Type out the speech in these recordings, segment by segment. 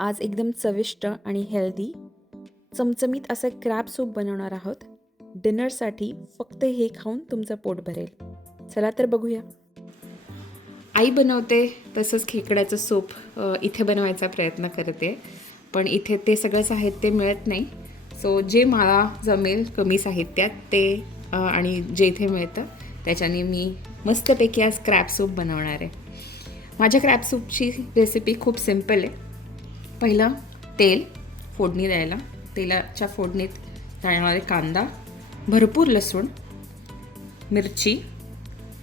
आज एकदम चविष्ट आणि हेल्दी चमचमीत असं क्रॅब सूप बनवणार आहोत. डिनरसाठी फक्त हे खाऊन तुमचं पोट भरेल. चला तर बघूया. आई बनवते तसंच खेकड्याचं सूप इथे बनवायचा प्रयत्न करते, पण इथे ते सगळं साहित्य मिळत नाही. सो जे मला जमेल कमी साहित्यात ते आणि जे इथे मिळतं त्याच्याने मी मस्तपैकी आज क्रॅब सूप बनवणार आहे. माझ्या क्रॅब सूपची रेसिपी खूप सिम्पल आहे. पहिलं तेल फोडणी द्यायला, तेलाच्या फोडणीत घालणारे कांदा, भरपूर लसूण, मिरची,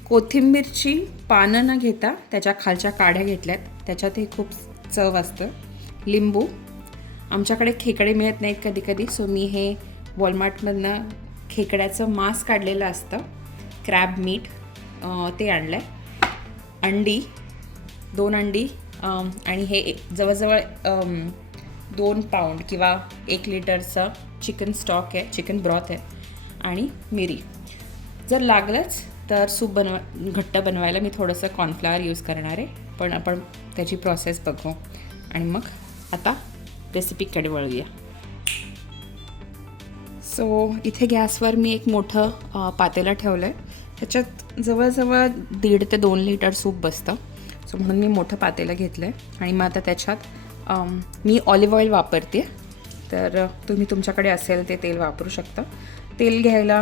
कोथिंबीरची पानं न घेता त्याच्या खालच्या काड्या घेतल्यात, त्याच्यात हे खूप चव असतं. लिंबू, आमच्याकडे खेकडे मिळत नाहीत कधी कधी, सो मी हे वॉलमार्टमधनं खेकड्याचं मांस काढलेलं असतं, क्रॅब मीट ते आणलं आहे. अंडी, 2 अंडी आणि हे जवळजवळ 2 पाऊंड किंवा 1 लिटरचं चिकन स्टॉक आहे, चिकन ब्रॉथ आहे. आणि मिरी. जर लागलंच तर सूप घट्ट बनवायला मी थोडंसं कॉर्नफ्लॉवर यूज करणार आहे, पण आपण त्याची प्रोसेस बघू आणि मग आता रेसिपीकडे वळूया. सो इथे गॅसवर मी एक मोठं पातेलं ठेवलं आहे. त्याच्यात जवळजवळ 1.5 ते 2 लिटर सूप बसतं. सो म्हणून मी मोठं पातेलं घेतलं आहे आणि मग आता त्याच्यात मी ऑलिव्ह ऑइल वापरते, तर तुम्ही तुमच्याकडे असेल ते तेल वापरू शकता. तेल घ्यायला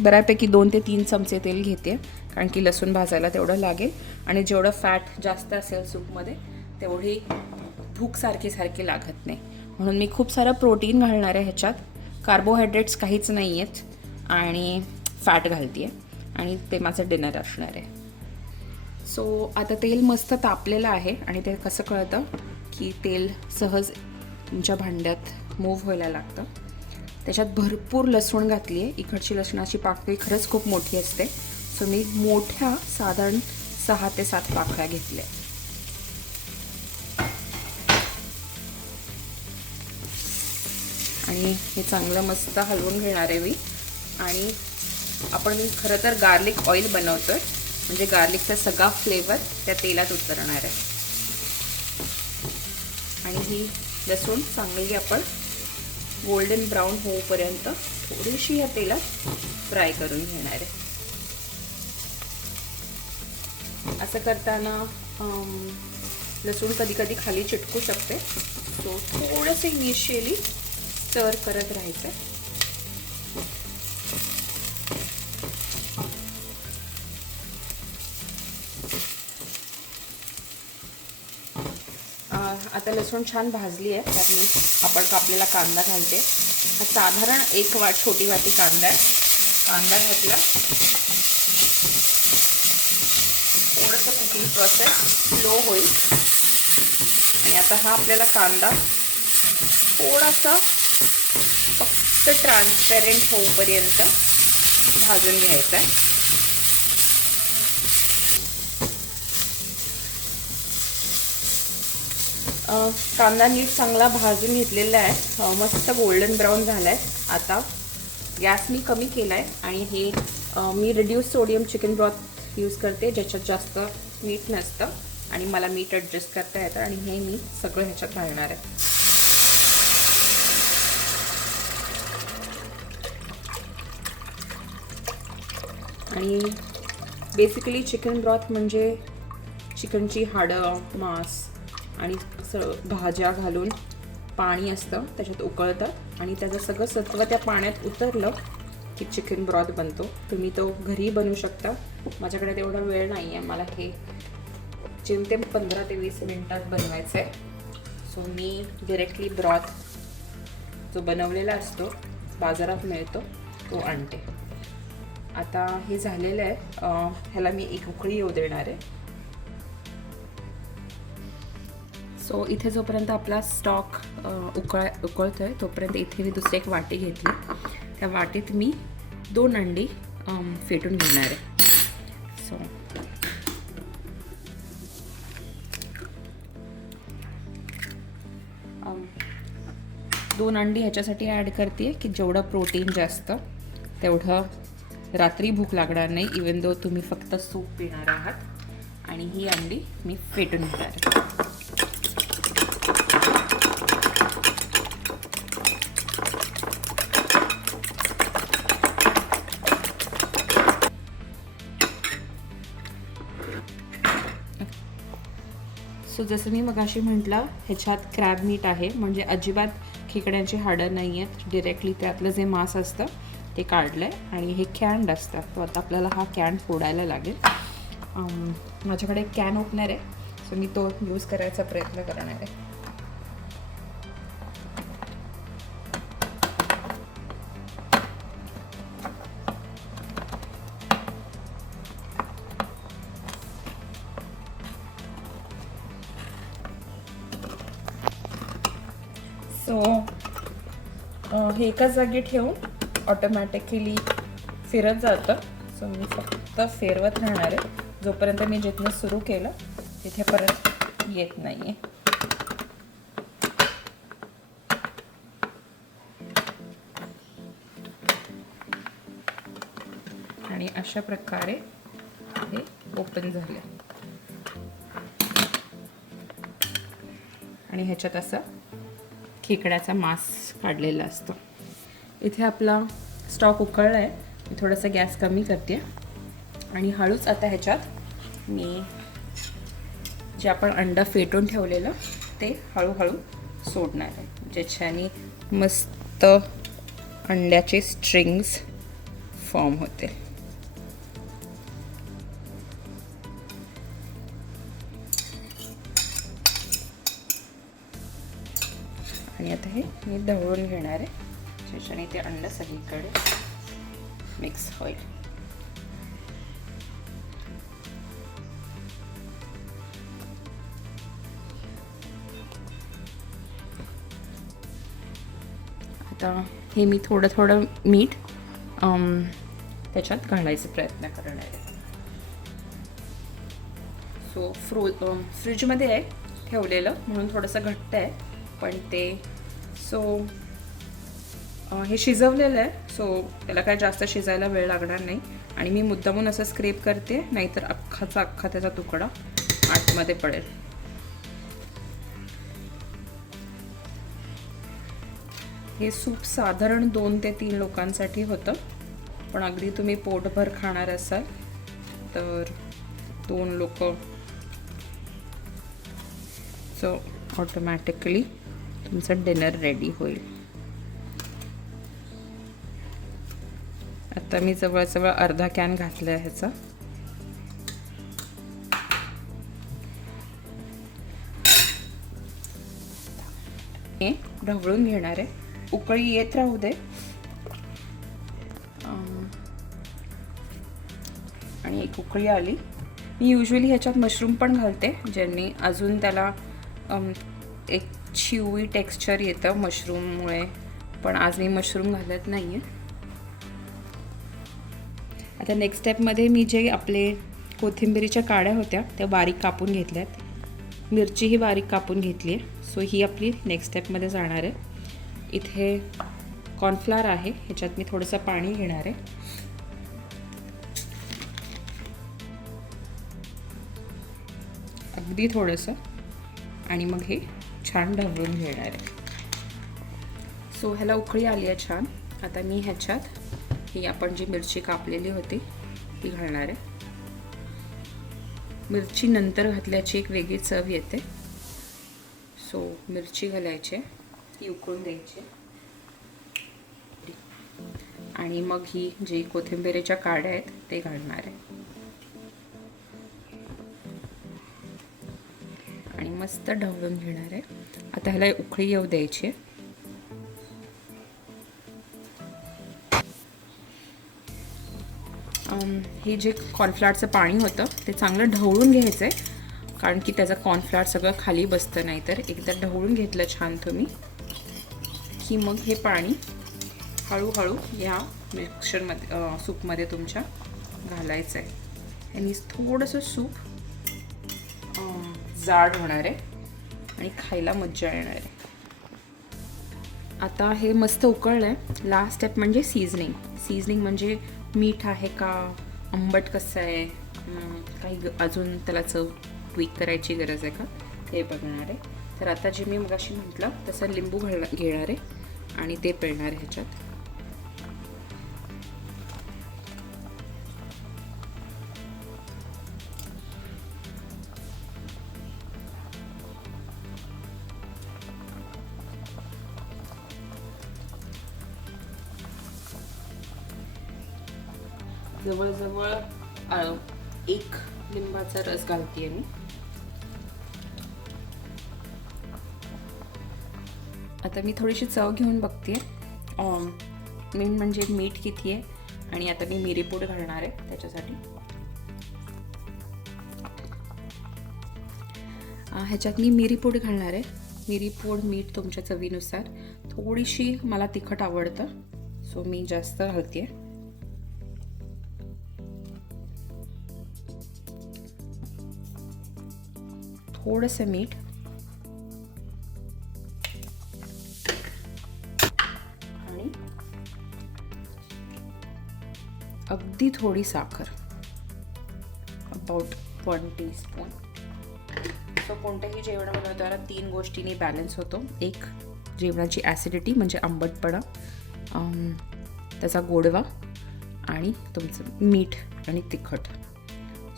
बऱ्यापैकी 2 ते 3 चमचे तेल घेते, कारण की लसूण भाजायला तेवढं लागेल आणि जेवढं फॅट जास्त असेल सूपमध्ये तेवढी भूक सारखी लागत नाही. म्हणून मी खूप सारं प्रोटीन घालणार आहे ह्याच्यात. कार्बोहायड्रेट्स काहीच नाही आहेत आणि फॅट घालते आहे आणि ते माझं डिनर असणार आहे. सो आता तेल मस्त तापलेलं आहे आणि ते कसं कळतं की तेल सहज तुमच्या भांड्यात मूव्ह व्हायला लागतं. त्याच्यात भरपूर लसूण घातली आहे. इकडची लसणाची पाकळी खरंच खूप मोठी असते, सो मी मोठ्या साधारण 6 ते 7 पाकळ्या घेतल्या. आणि हे चांगलं मस्त हलवून घेणार आहे मी. आणि आपण खरं तर गार्लिक ऑइल बनवतोय, म्हणजे गार्लिकचा सगळा फ्लेवर त्या तेलात उतरणार आहे. आणि ही लसूण चांगली आपण गोल्डन ब्राऊन होईपर्यंत थोडीशी या तेलात फ्राय करून घेणार आहे. असं करताना लसूण कधी कधी खाली चिटकू शकते, सो थोडंसं इनिशियली स्टर करत राहायचं. आता लसूण छान भाजली आहे, त्यात मी आपण कापलेला कांदा घालते. हा साधारण 1 छोटी वाटी कांदा आहे. कांदा घातला. थोडंसं कुकिंग प्रोसेस स्लो होईल आणि आता हा आपल्याला कांदा थोडासा फक्त ट्रान्सपॅरंट होईपर्यंत भाजून घ्यायचा आहे. कांदा नीट चांगला भाजून घेतलेला आहे, मस्त गोल्डन ब्राऊन झाला आहे. आता गॅस मी कमी केला आहे आणि हे मी reduce sodium chicken broth use करते, ज्याच्यात जास्त मीठ नसतं आणि मला मीठ ॲडजस्ट करता येतं. आणि हे मी सगळं ह्याच्यात घालणार आहे. आणि बेसिकली चिकन ब्रॉथ म्हणजे चिकनची हाडं, मांस आणि भाज्या घालून पाणी असतं, त्याच्यात उकळतं आणि त्याचं सगळं सत्व त्या पाण्यात उतरलं की चिकन ब्रॉथ बनतो. तुम्ही तो घरी बनवू शकता. माझ्याकडे तेवढा वेळ नाही आहे, मला हे जेमतेम 15 ते 20 मिनिटात बनवायचं आहे. सो मी डिरेक्टली ब्रॉथ जो बनवलेला असतो बाजारात मिळतो तो आणते. आता हे झालेलं आहे, ह्याला मी एक उकळी येऊ देणार आहे. सो इथे जोपर्यंत आपला स्टॉक उकळतोय तोपर्यंत इथे मी दुसरी एक वाटी घेतली. त्या वाटीत मी 2 अंडी फेटून घेणार आहे. सो 2 अंडी ह्याच्यासाठी ॲड करते की जेवढं प्रोटीन जास्त तेवढं रात्री भूक लागणार नाही, इवन दो तुम्ही फक्त सूप पिणार आहात. आणि ही अंडी मी फेटून घेणार आहे. सो जसं मी मगाशी म्हटलं, ह्याच्यात क्रॅब मीट आहे, म्हणजे अजिबात खेकड्यांची हाडं नाही आहेत. डिरेक्टली त्यातलं जे मांस असतं ते काढलं आहे आणि हे कॅन्ड असतं. तो आता आपल्याला हा कॅन फोडायला लागेल. माझ्याकडे एक कॅन ओपनर आहे, सो मी तो यूज करायचा प्रयत्न करणार आहे. सो हे एकाच जागी ठेवून ऑटोमॅटिकली फिरत जातं. सो मी फक्त फिरवत राहणार आहे जोपर्यंत मी जिथनं सुरू केलं तिथे परत येत नाही आहे. आणि अशा प्रकारे हे ओपन झाले आणि ह्याच्यात असं खेकड्याचा मांस काढलेला असतो. इथे आपला स्टॉक उकळला आहे. मी थोडंसं गॅस कमी करते आणि हळूच आता ह्याच्यात मी जे आपण अंडं फेटून ठेवलेलं ते हळूहळू सोडणार आहे, ज्याच्याने मस्त अंड्याचे स्ट्रिंग्स फॉर्म होते. आणि आता हे मी ढवळून घेणार आहे, ज्याच्याने ते अंड सगळीकडे मिक्स होईल. आता हे मी थोडं थोडं मीठ त्याच्यात घालायचा प्रयत्न करणार आहे. सो फ्रीजमध्ये आहे ठेवलेलं म्हणून थोडंसं घट्ट आहे, पण ते हे शिजवलेलं आहे, सो त्याला काय जास्त शिजायला वेळ लागणार नाही. आणि मी मुद्दामून असं स्क्रेप करते, नाहीतर अख्खाचा अख्खा त्याचा तुकडा आतमध्ये पडेल. हे सूप साधारण 2 ते 3 लोकांसाठी होतं, पण अगदी तुम्ही पोटभर खाणार असाल तर 2 लोक सो ऑटोमॅटिकली तुमचं डिनर रेडी होईल. आता मी जवळजवळ अर्धा कॅन घातला आहे ह्याचा. हे ढवळून घेणार आहे, उकळी येत राहू दे. आणि एक उकळी आली. मी युजली ह्याच्यात मशरूम पण घालते, ज्यांनी अजून त्याला एक चिवी टेक्स्चर येतं मशरूममुळे, पण आज मी मशरूम घालत नाही आहे. आता नेक्स्ट स्टेपमध्ये मी जे आपले कोथिंबीरीच्या काड्या होत्या त्या बारीक कापून घेतल्यात, मिरचीही बारीक कापून घेतली आहे. सो ही आपली नेक्स्ट स्टेपमध्ये जाणार आहे. इथे कॉर्नफ्लॉर आहे, ह्याच्यात मी थोडंसं पाणी घेणार आहे. अगदी थोडंसं, आणि मग हे छान ढवळून घेणार आहे. सो ह्याला उकळी आली आहे छान. आता मी ह्याच्यात ही आपण जी मिरची कापलेली होती ती घालणार आहे. मिरची नंतर घातल्याची एक वेगळी चव येते. सो मिरची घालायची, ती उकळून द्यायची, आणि मग ही जी कोथिंबीरीच्या काड्या आहेत ते घालणार आहे आणि मस्त ढवळून घेणार आहे. आता ह्याला उकळी येऊ द्यायची. हे जे कॉर्नफ्लॉरचं पाणी होतं ते चांगलं ढवळून घ्यायचं आहे, कारण की त्याचं कॉर्नफ्लॉर सगळं खाली बसतं. नाही तर एकदा ढवळून घेतलं छान तुम्ही की मग हे पाणी हळूहळू ह्या मिक्सरमध्ये सूपमध्ये तुमच्या घालायचं आहे. आणि थोडंसं सूप जाड होणार आहे आणि खायला मज्जा येणार आहे. आता हे मस्त उकळलं आहे. लास्ट स्टेप म्हणजे सीझनिंग म्हणजे मीठ आहे का, आंबट कसं आहे, काही अजून त्याला चव ट्विक करायची गरज आहे का, हे बघणार आहे. तर आता जे मी मगाशी म्हटलं तसं लिंबू घेणार आहे आणि ते पिळणार आहे ह्याच्यात. जवळजवळ 1 लिंबाचा रस घालते मी. आता मी थोडीशी चव घेऊन बघते. मेन म्हणजे मीठ किती आहे, आणि आता मी मिरीपूड घालणार आहे त्याच्यासाठी. ह्याच्यात मी मिरीपूड घालणार आहे. मिरीपूड, मीठ तुमच्या चवीनुसार. थोडीशी मला तिखट आवडतं, सो मी जास्त घालते. थोडंसं मीठ आणि अगदी थोडी साखर, अबाउट 1 टीस्पून. सो कोणत्याही जेवण बनवताना 3 गोष्टींनी बॅलन्स होतो. एक, जेवणाची ॲसिडिटी म्हणजे आंबटपणा, त्याचा गोडवा, आणि तुमचं मीठ आणि तिखट.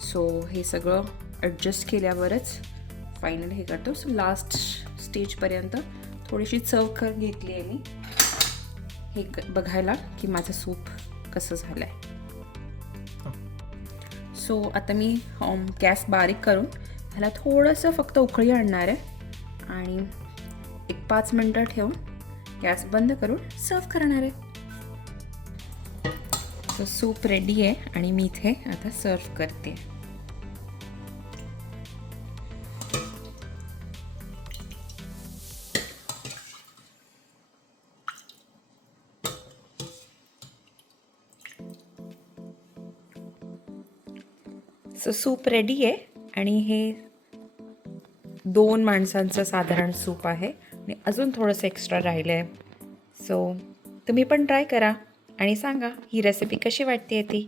सो हे सगळं ॲडजस्ट केल्यावरच फायनल हे करतो. सो लास्ट स्टेजपर्यंत थोडीशी चव घेतली आहे मी, हे बघायला की माझं सूप कसं झालं आहे. सो आता मी गॅस बारीक करून ह्याला थोडंसं फक्त उकळी आणणार आहे आणि 5 मिनटं ठेवून गॅस बंद करून सर्व करणार आहे. सो सूप रेडी आहे आणि मी इथे आता सर्व करते. सो सूप रेडी आहे आणि हे 2 माणसांचं साधारण सूप आहे आणि अजून थोडंसं एक्स्ट्रा राहिलं आहे. सो तुम्ही पण ट्राय करा आणि सांगा ही रेसिपी कशी वाटते ती.